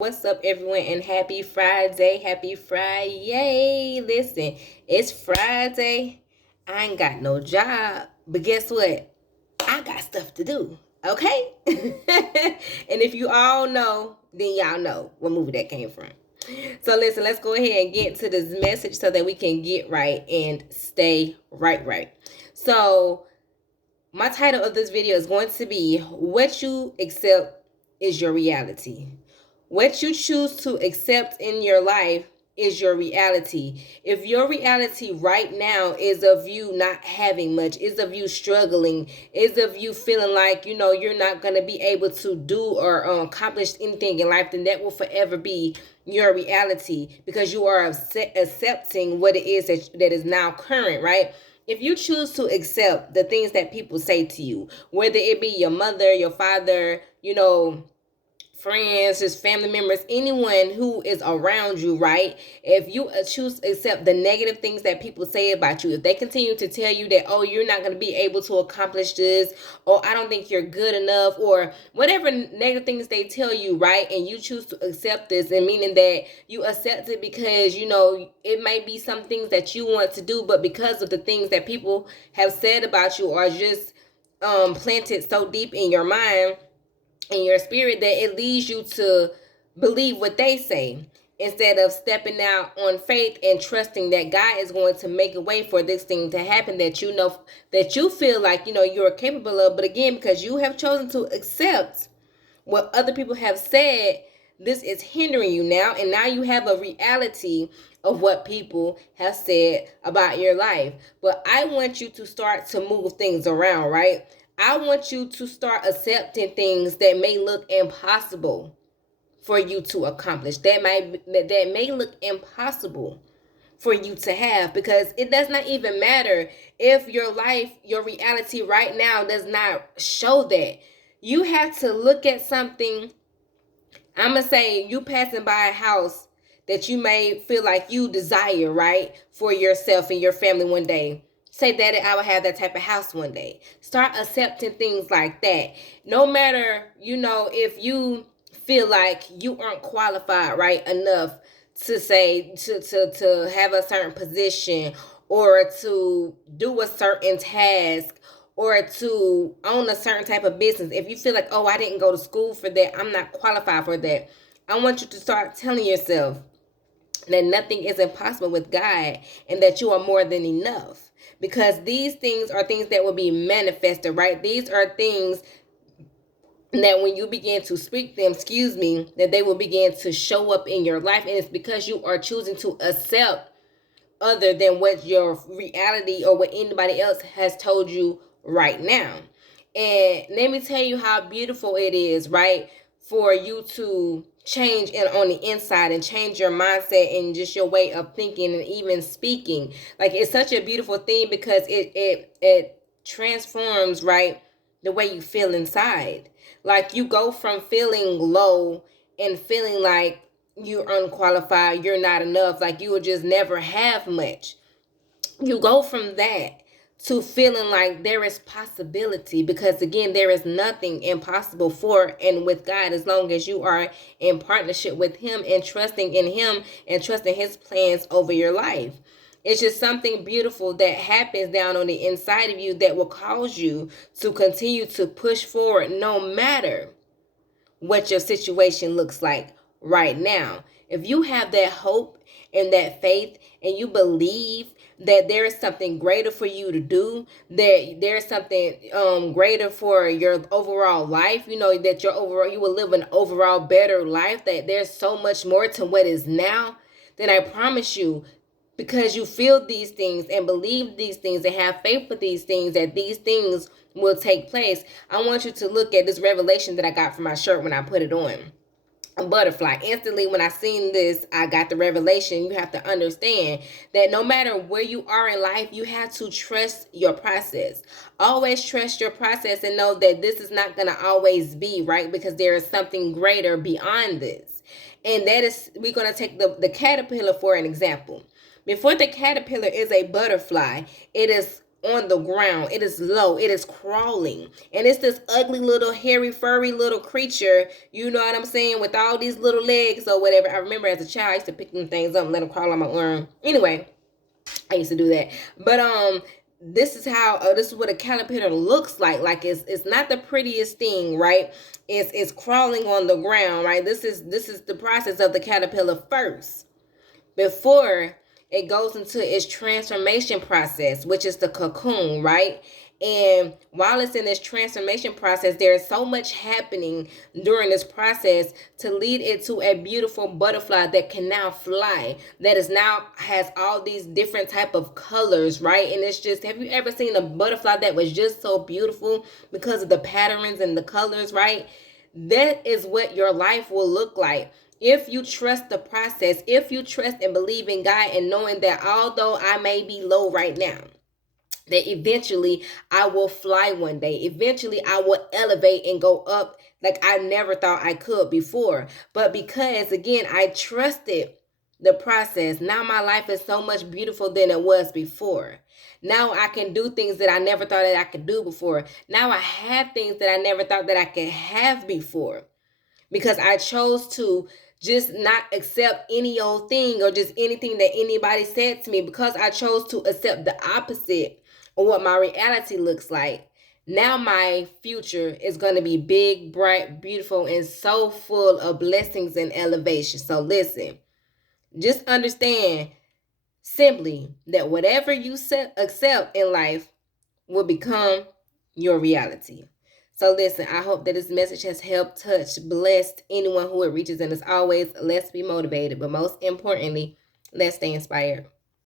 What's up, everyone, and happy Friday. Happy Friday. Listen, it's Friday. I ain't got no job, but guess what? I got stuff to do, okay? And if you all know, then y'all know what movie that came from. So listen, let's go ahead and get to this message so that we can get right and stay right. So my title of this video is going to be What You Accept is Your Reality. What you choose to accept in your life is your reality. If your reality right now is of you not having much, is of you struggling, is of you feeling like, you're not going to be able to do or accomplish anything in life, then that will forever be your reality because you are accepting what it is that is now current, right? If you choose to accept the things that people say to you, whether it be your mother, your father, friends, his family members, anyone who is around you, right? If you choose to accept the negative things that people say about you, if they continue to tell you that, oh, you're not going to be able to accomplish this, or I don't think you're good enough, or whatever negative things they tell you, right? And you choose to accept this, and meaning that you accept it because, it might be some things that you want to do, but because of the things that people have said about you or just planted so deep in your mind, in your spirit, that it leads you to believe what they say instead of stepping out on faith and trusting that God is going to make a way for this thing to happen that that you feel like you're capable of. But again, because you have chosen to accept what other people have said, this is hindering you now, and now you have a reality of what people have said about your life. But I want you to start to move things around, right? I want you to start accepting things that may look impossible for you to accomplish. That may look impossible for you to have, because it does not even matter if your life, your reality right now does not show that. You have to look at something. I'm going to say you passing by a house that you may feel like you desire, right, for yourself and your family one day. Say, Daddy, I will have that type of house one day. Start accepting things like that. No matter, if you feel like you aren't qualified, right, enough to say, to have a certain position or to do a certain task or to own a certain type of business. If you feel like, oh, I didn't go to school for that, I'm not qualified for that, I want you to start telling yourself that nothing is impossible with God and that you are more than enough. Because these things are things that will be manifested, right? These are things that when you begin to speak them, that they will begin to show up in your life. And it's because you are choosing to accept other than what your reality or what anybody else has told you right now. And let me tell you how beautiful it is, right, for you to change on the inside and change your mindset and just your way of thinking and even speaking. Like, it's such a beautiful thing because it transforms, right, the way you feel inside. Like, you go from feeling low and feeling like you're unqualified, you're not enough, like you will just never have much. You go from that to feeling like there is possibility, because again, there is nothing impossible for and with God, as long as you are in partnership with him and trusting in him and trusting his plans over your life. It's just something beautiful that happens down on the inside of you that will cause you to continue to push forward no matter what your situation looks like right now. If you have that hope and that faith and you believe that there is something greater for you to do, that there's something greater for your overall life, that you will live an overall better life, that there's so much more to what is now, then I promise you, because you feel these things and believe these things and have faith for these things, that these things will take place. I want you to look at this revelation that I got from my shirt when I put it on. A butterfly. Instantly, when I seen this, I got the revelation. You have to understand that no matter where you are in life, you have to trust your process. Always trust your process and know that this is not going to always be, right? Because there is something greater beyond this. And that is, we're going to take the caterpillar for an example. Before the caterpillar is a butterfly, it is on the ground. It is low. It is crawling. And it's this ugly little hairy furry little creature, you know what I'm saying, with all these little legs or whatever. I remember as a child I used to pick them things up and let them crawl on my arm. Anyway, I used to do that. But this is how this is what a caterpillar looks like. Like it's not the prettiest thing, right? It's crawling on the ground, right? This is the process of the caterpillar first before it goes into its transformation process, which is the cocoon, right? And while it's in this transformation process, there is so much happening during this process to lead it to a beautiful butterfly that can now fly, that is now has all these different type of colors, right? And it's just, have you ever seen a butterfly that was just so beautiful because of the patterns and the colors, right? That is what your life will look like if you trust the process, if you trust and believe in God, and knowing that although I may be low right now, that eventually I will fly one day. Eventually I will elevate and go up like I never thought I could before. But because, again, I trusted the process, now my life is so much beautiful than it was before. Now I can do things that I never thought that I could do before. Now I have things that I never thought that I could have before, because I chose to just not accept any old thing or just anything that anybody said to me, because I chose to accept the opposite of what my reality looks like. Now my future is going to be big, bright, beautiful, and so full of blessings and elevation. So listen, just understand simply that whatever you accept in life will become your reality. So listen, I hope that this message has helped, touch, blessed anyone who it reaches. And as always, let's be motivated. But most importantly, let's stay inspired.